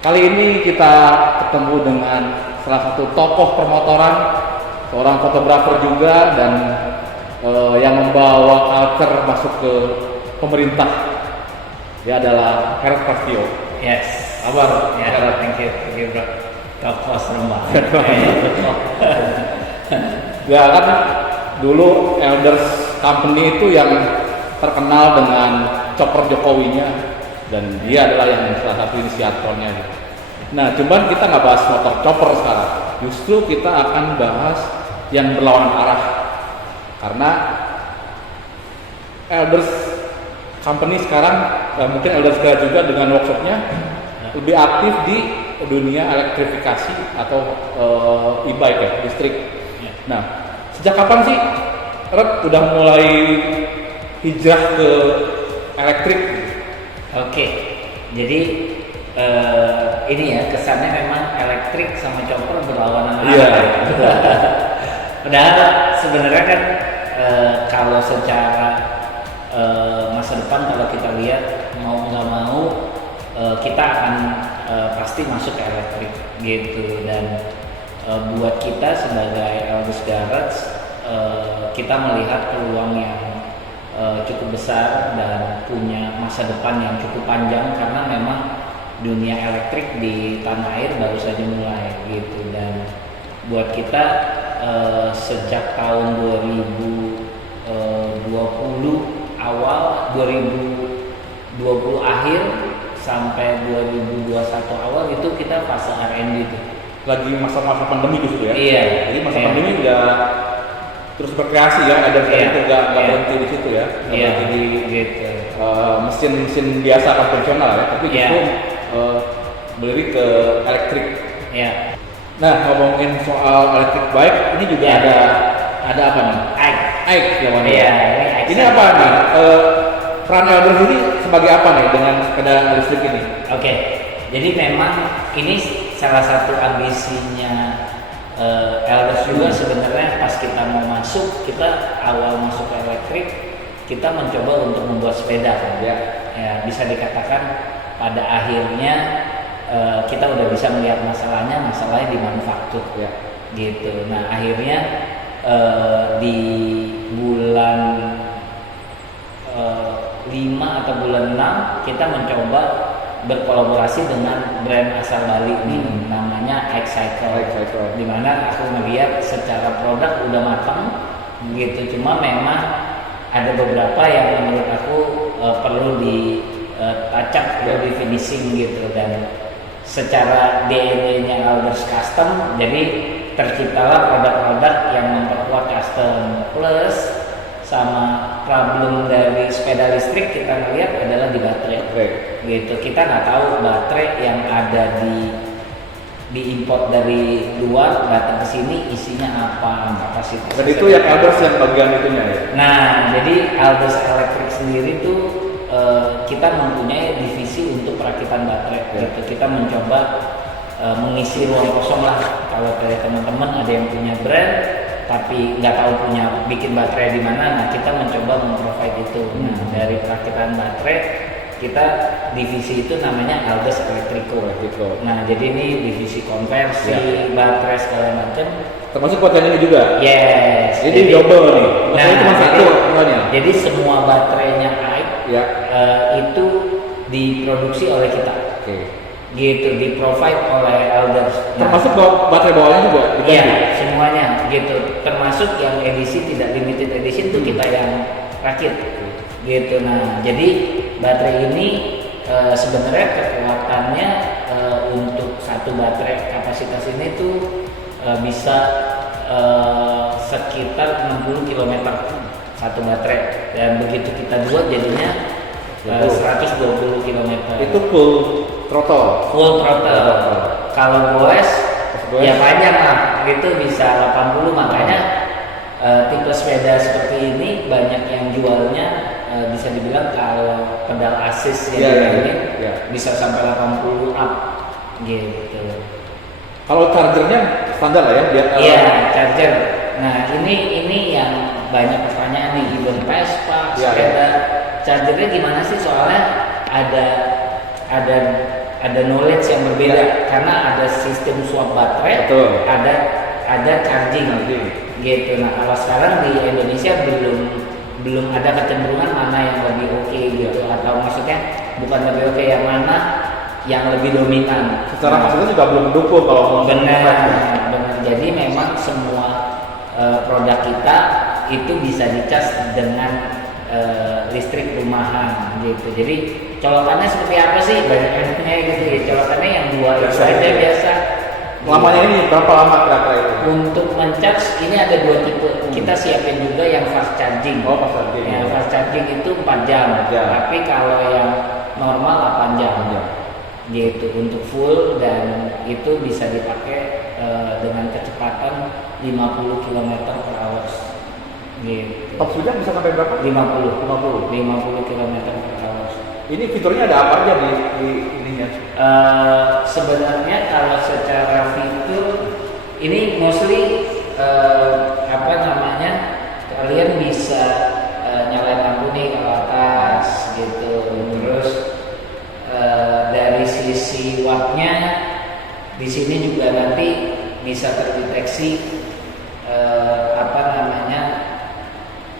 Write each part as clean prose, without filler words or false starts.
Kali ini kita ketemu dengan salah satu tokoh permotoran, seorang fotografer juga dan yang membawa culture masuk ke pemerintah. Dia adalah Herat Prasetyo. Yes. Kabar? Ya, thank you bro. Tokoh serempak. Ya kan dulu Elders Company itu yang terkenal dengan chopper Jokowinya dan dia adalah yang salah satu inisiatornya. Nah, cuman kita nggak bahas motor chopper sekarang. Justru kita akan bahas yang berlawanan arah. Karena Elders Company sekarang, mungkin Elders juga dengan workshopnya lebih aktif di dunia elektrifikasi atau e-bike ya, listrik. Nah, sejak kapan sih Red udah mulai hijrah ke elektrik? Oke, jadi ini ya kesannya memang elektrik sama chopper berlawanan arah. Iya. Padahal sebenarnya kan kalau secara masa depan kalau kita lihat mau nggak mau kita akan pasti masuk ke elektrik gitu, dan buat kita sebagai Elders Garage kita melihat peluang yang cukup besar dan punya masa depan yang cukup panjang karena memang dunia elektrik di tanah air baru saja mulai gitu. Dan buat kita sejak tahun 2020 awal, 2020 akhir sampai 2021 awal itu kita fase R&D tuh. Lagi masa-masa pandemi justru ya. Iya. Jadi masa pandemi udah terus berkreasi ya, ada itu nggak berhenti di situ ya, nggak berhenti di gitu. mesin biasa konvensional ya, tapi justru melirik ke elektrik. Iya. Nah, ngomongin soal electric bike, ini juga ada apa nih? Ike namanya. Iya. Ini apa nih? Peran Elders ini sebagai apa nih dengan sepeda listrik ini? Oke, jadi memang ini salah satu ambisinya Elders juga sebenarnya. Pas kita mau masuk, kita awal masuk ke elektrik, kita mencoba untuk membuat sepeda kan. Ya, bisa dikatakan pada akhirnya kita udah bisa melihat masalahnya di manufaktur ya, gitu. Nah akhirnya di bulan 5 atau bulan 6 kita mencoba berkolaborasi dengan brand asal Bali nih, namanya Ike Cycle. Dimana aku melihat secara produk udah matang gitu, cuma memang ada beberapa yang menurut aku perlu di touch up, perlu di finishing gitu. Dan secara DNA-nya Elders Custom, jadi terciptalah produk-produk yang memperkuat custom. Plus sama problem dari sepeda listrik kita melihat adalah di baterai. Gitu, kita nggak tahu baterai yang ada diimport dari luar datang ke sini isinya apa, kapasitas. Dan itu yang Elders yang bagian itunya ya. Nah, jadi Elders Electric sendiri tuh kita mempunyai divisi untuk perakitan baterai. Gitu, kita mencoba mengisi ruang kosong lah. Kalau dari teman-teman ada yang punya brand tapi nggak tahu punya bikin baterai di mana, nah kita mencoba memprovide itu. Nah, dari perakitan baterai kita divisi itu namanya Elders Electrico. Nah, jadi ini divisi konversi baterai segala macam. Termasuk konten ini juga. Yes. Jadi double nih. Nah, cuma satu makanya. Jadi semua baterainya Ike itu diproduksi oleh kita. Gitu, di provide oleh Elders. Termasuk baterai bawahnya juga? Iya, semuanya gitu. Termasuk yang edisi tidak limited edition itu kita yang rakit. Gitu. Nah, jadi baterai ini sebenarnya kekuatannya untuk satu baterai kapasitas ini tuh bisa sekitar 60 km satu baterai, dan begitu kita buat jadinya 120 km. Itu full throttle. Kalau goes ya panjang lah, itu bisa 80. Makanya tipe sepeda seperti ini banyak yang jualnya bisa dibilang kalau pedal assist yang ini bisa sampai 80 up gitu. Kalau chargernya standar lah ya? Iya, charger. Nah, ini yang banyak pertanyaan nih, even Vespa, sepeda, chargernya gimana sih? Soalnya ada ada knowledge yang berbeda karena ada sistem swap baterai, Betul. ada charging gitu. Nah kalau sekarang di Indonesia belum ada kecenderungan mana yang lebih oke gitu, atau maksudnya bukan lebih oke, yang mana yang lebih dominan. Secara fasilitas juga belum mendukung kalau mau. Benar. Jadi memang semua produk kita itu bisa dicas dengan listrik rumahan gitu. Jadi colokannya seperti apa sih? Banyak-banyaknya gitu ya. Colokannya yang dua itu aja biasa. Lamanya ini berapa lama kira-kira itu? Untuk mencharge ini ada dua tipe. Kita siapin juga yang fast charging. Oh, fast charging. Yang fast charging itu 4 jam. Tapi kalau yang normal 8 jam. Gitu untuk full, dan itu bisa dipakai dengan kecepatan 50 km/h. Gitu. Top speednya bisa sampai berapa? 50 km/h. Ini fiturnya ada apa aja di ininya? Sebenarnya kalau secara fitur ini mostly apa namanya, kalian bisa nyalain lampu nih ke atas gitu. Terus dari sisi wattnya di sini juga nanti bisa terdeteksi apa namanya,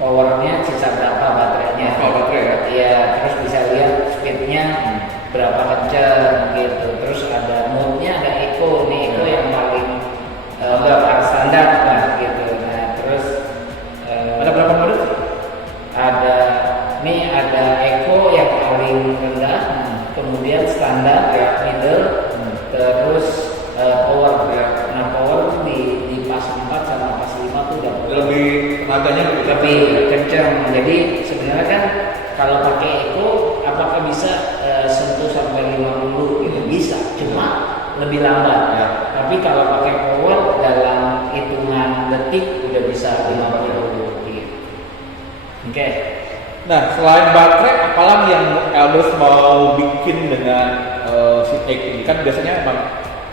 powernya sisa berapa baterainya. Baterai ya? Iya, terus bisa lihat speednya berapa kencang gitu. Terus ada mode-nya, ada eco nih, eco yang paling standar lah gitu. Nah terus Ada berapa mode? ada eco yang paling rendah, kemudian standar, middle, terus power. Nah power di pas 4 sama pas 5 tuh udah Lebih tenaganya lebih kencang. Jadi sebenarnya kan kalau pakai eco apakah bisa sentuh sampai 50 gitu? Bisa, cuma lebih lambat. Ya. Tapi kalau pakai power dalam hitungan detik udah bisa 50 gitu. Oke. Nah, selain baterai, apalagi yang Elders mau bikin dengan si Egg ini? Kan biasanya emang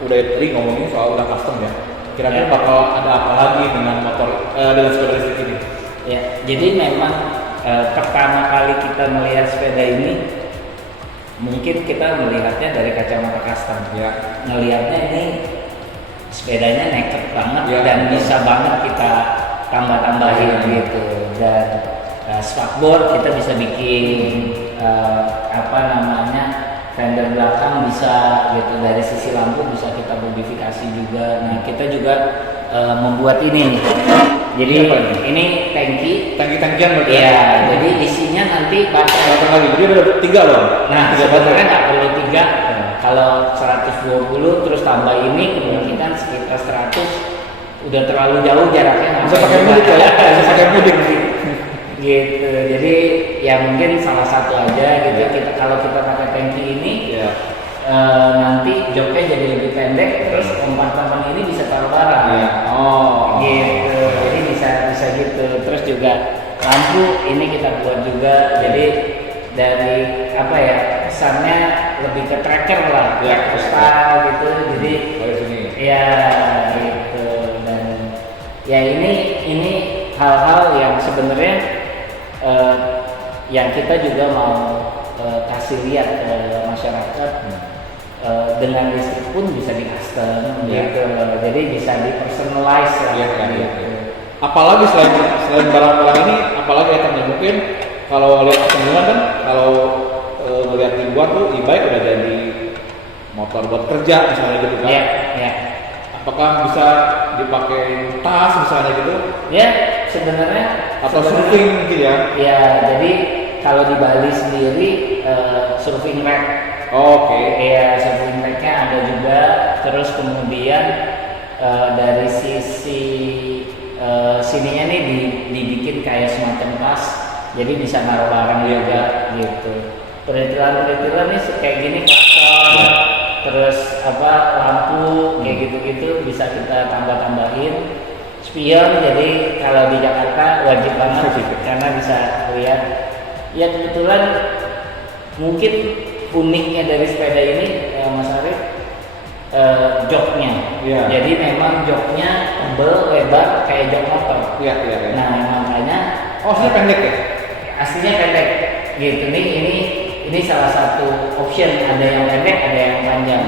udah tadi ngomongin soal udah custom ya. Kira-kira bakal ada apa lagi dengan motor dengan sepeda listrik ini? Ya, jadi memang pertama kali kita melihat sepeda ini, mungkin kita melihatnya dari kacamata custom. Ya. Ngelihatnya ini sepedanya naked banget Ya, dan betul. bisa banget kita tambah-tambahin gitu. Dan spakboard kita bisa bikin apa namanya, fender belakang bisa gitu, dari sisi lampu bisa kita modifikasi juga. Nah kita juga membuat ini. Jadi ini Tangki-tangkian berarti? ya, jadi isinya nanti baterai. Baterai lagi, jadi ada 3 loh. Nah, 3 sebenarnya nggak perlu 3. Ya. Kalau 120 terus tambah ini kemungkinan sekitar 100 udah terlalu jauh jaraknya. Bisa pakai mudik ya? Bisa pakai mudik. Gitu. Jadi ya mungkin salah satu aja gitu. Kita kalau kita pakai tangki ini, Ya. nanti joknya jadi lebih pendek, terus kompartemen ini bisa taruh barang. Ya. Oh. Gitu. Jadi bisa gitu. Terus juga lampu ini kita buat juga. Jadi dari apa ya, kesannya lebih ke tracker lah, Ya, tracker style gitu. Jadi Dari sini. ya gitu. Dan ya ini hal-hal yang sebenarnya yang kita juga mau kasih lihat ke masyarakat. Dengan listrik pun bisa di custom gitu. Jadi bisa di personalize lah. Gitu. Apalagi selain barang-barang ini, apalagi itemnya mungkin kalau lihat semua kan, kalau melihat di luar tuh e-bike udah jadi motor buat kerja misalnya gitu kan. Ya. Apakah bisa dipakai tas misalnya gitu? Ya, sebenarnya Atau surfing gitu ya? Ya, jadi kalau di Bali sendiri surfing rack. Oke. Iya, surfing racknya ada juga. Terus kemudian dari sisi sininya nih dibikin kayak semacam tas, jadi bisa naruh barang juga gitu. Perintilan nih kayak gini, klakson, terus apa, lampu kayak gitu-gitu bisa kita tambah-tambahin. Spion, jadi kalau di Jakarta wajib banget karena bisa lihat. Ya kebetulan mungkin uniknya dari sepeda ini Mas Arif, joknya. Iya. Jadi memang joknya tebel, lebar kayak jok motor. Iya. Nah makanya Oh, aslinya pendek ya? aslinya pendek gitu nih. ini salah satu option, ada yang pendek, ada yang panjang.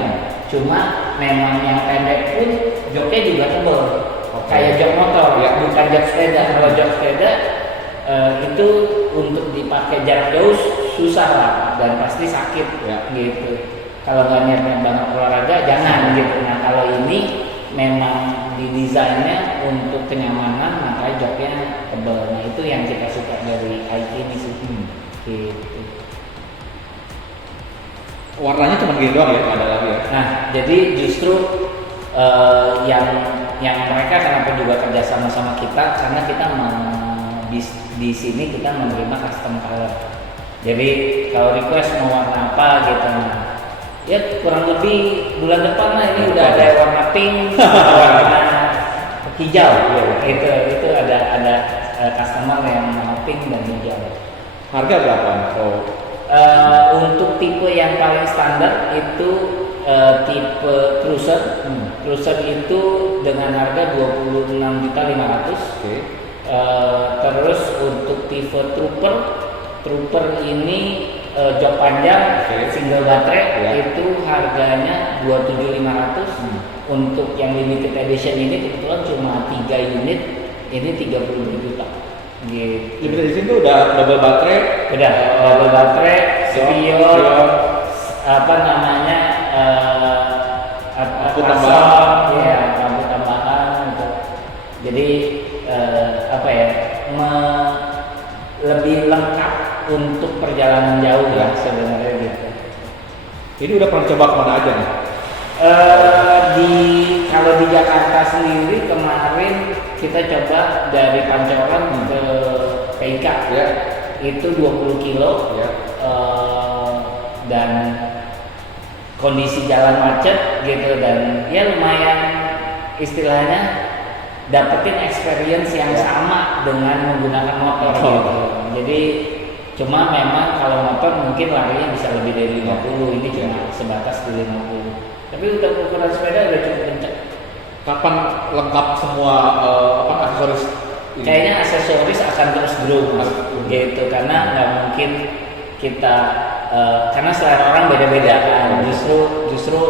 Cuma memang yang pendek pun joknya juga tebal. Kayak jok motor, ya, bukan jok sepeda. Kalau jok sepeda itu untuk dipakai jarak jauh susah lah dan pasti sakit gitu. Kalau nggak niat banget olahraga jangan gitu. Nah kalau ini memang didesainnya untuk kenyamanan, makanya joknya tebal. Nah itu yang kita suka dari IT ini sih. Gitu. Warnanya cuma gini doang ya, nggak ada lagi ya? Nah jadi justru yang mereka kenapa juga kerja sama kita, karena kita di sini kita menerima custom color. Jadi kalau request mau warna apa gitu, ya kurang lebih bulan depan lah ini udah ada warna pink, warna hijau, itu ada customer yang mau pink dan hijau. Harga berapa? Untuk tipe yang paling standar itu tipe cruiser. Cruiser itu dengan harga 26.500.000. Okay. Terus untuk tipe trooper ini jok panjang, single baterai itu harganya 27.500. Untuk yang limited edition ini kebetulan cuma 3 unit, ini 30 juta. Gitu. Limited edition itu udah double baterai, double baterai, spion, apa namanya, lampu tambahan, ya lampu tambahan gitu. Jadi lebih lengkap untuk perjalanan jauh ya sebenarnya gitu. Ini udah pernah coba kemana aja nih? Kalau di Jakarta sendiri kemarin kita coba dari Pancoran ke PIK, itu 20 kilo, dan kondisi jalan macet gitu, dan ya lumayan istilahnya dapetin experience yang sama dengan menggunakan motor gitu. Jadi cuma memang kalau motor mungkin larinya bisa lebih dari 50, ini cuma sebatas di 50. Tapi untuk ukuran sepeda udah cukup kencang. Kapan lengkap semua aksesoris ini? Kayaknya aksesoris akan terus grow gitu, karena nggak mungkin kita karena selera orang beda-beda kan. Justru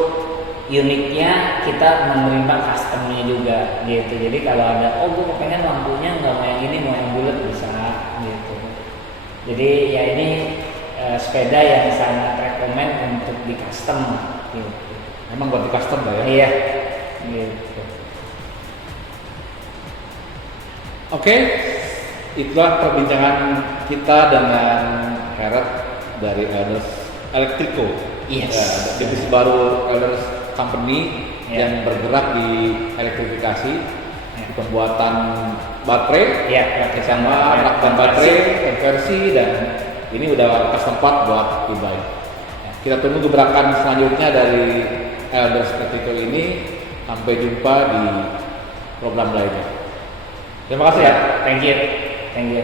uniknya kita menerima customnya juga gitu. Jadi kalau ada gue pengen lampunya nggak mau yang ini, mau yang bulat, bisa gitu. Jadi ya ini sepeda yang sangat rekomend untuk di custom gitu. Emang buat di custom lah ya? Iya gitu. Oke, itulah perbincangan kita dengan Heret dari Elders Electrico. Yes. Ya, bisnis baru Elders Company yang bergerak di elektrifikasi, di pembuatan baterai, sama rak dan baterai, konversi, dan ini udah custom part buat e-bike. Kita tunggu gebrakan selanjutnya dari Elders Electrico ini. Sampai jumpa di program lainnya. Terima kasih ya. Thank you.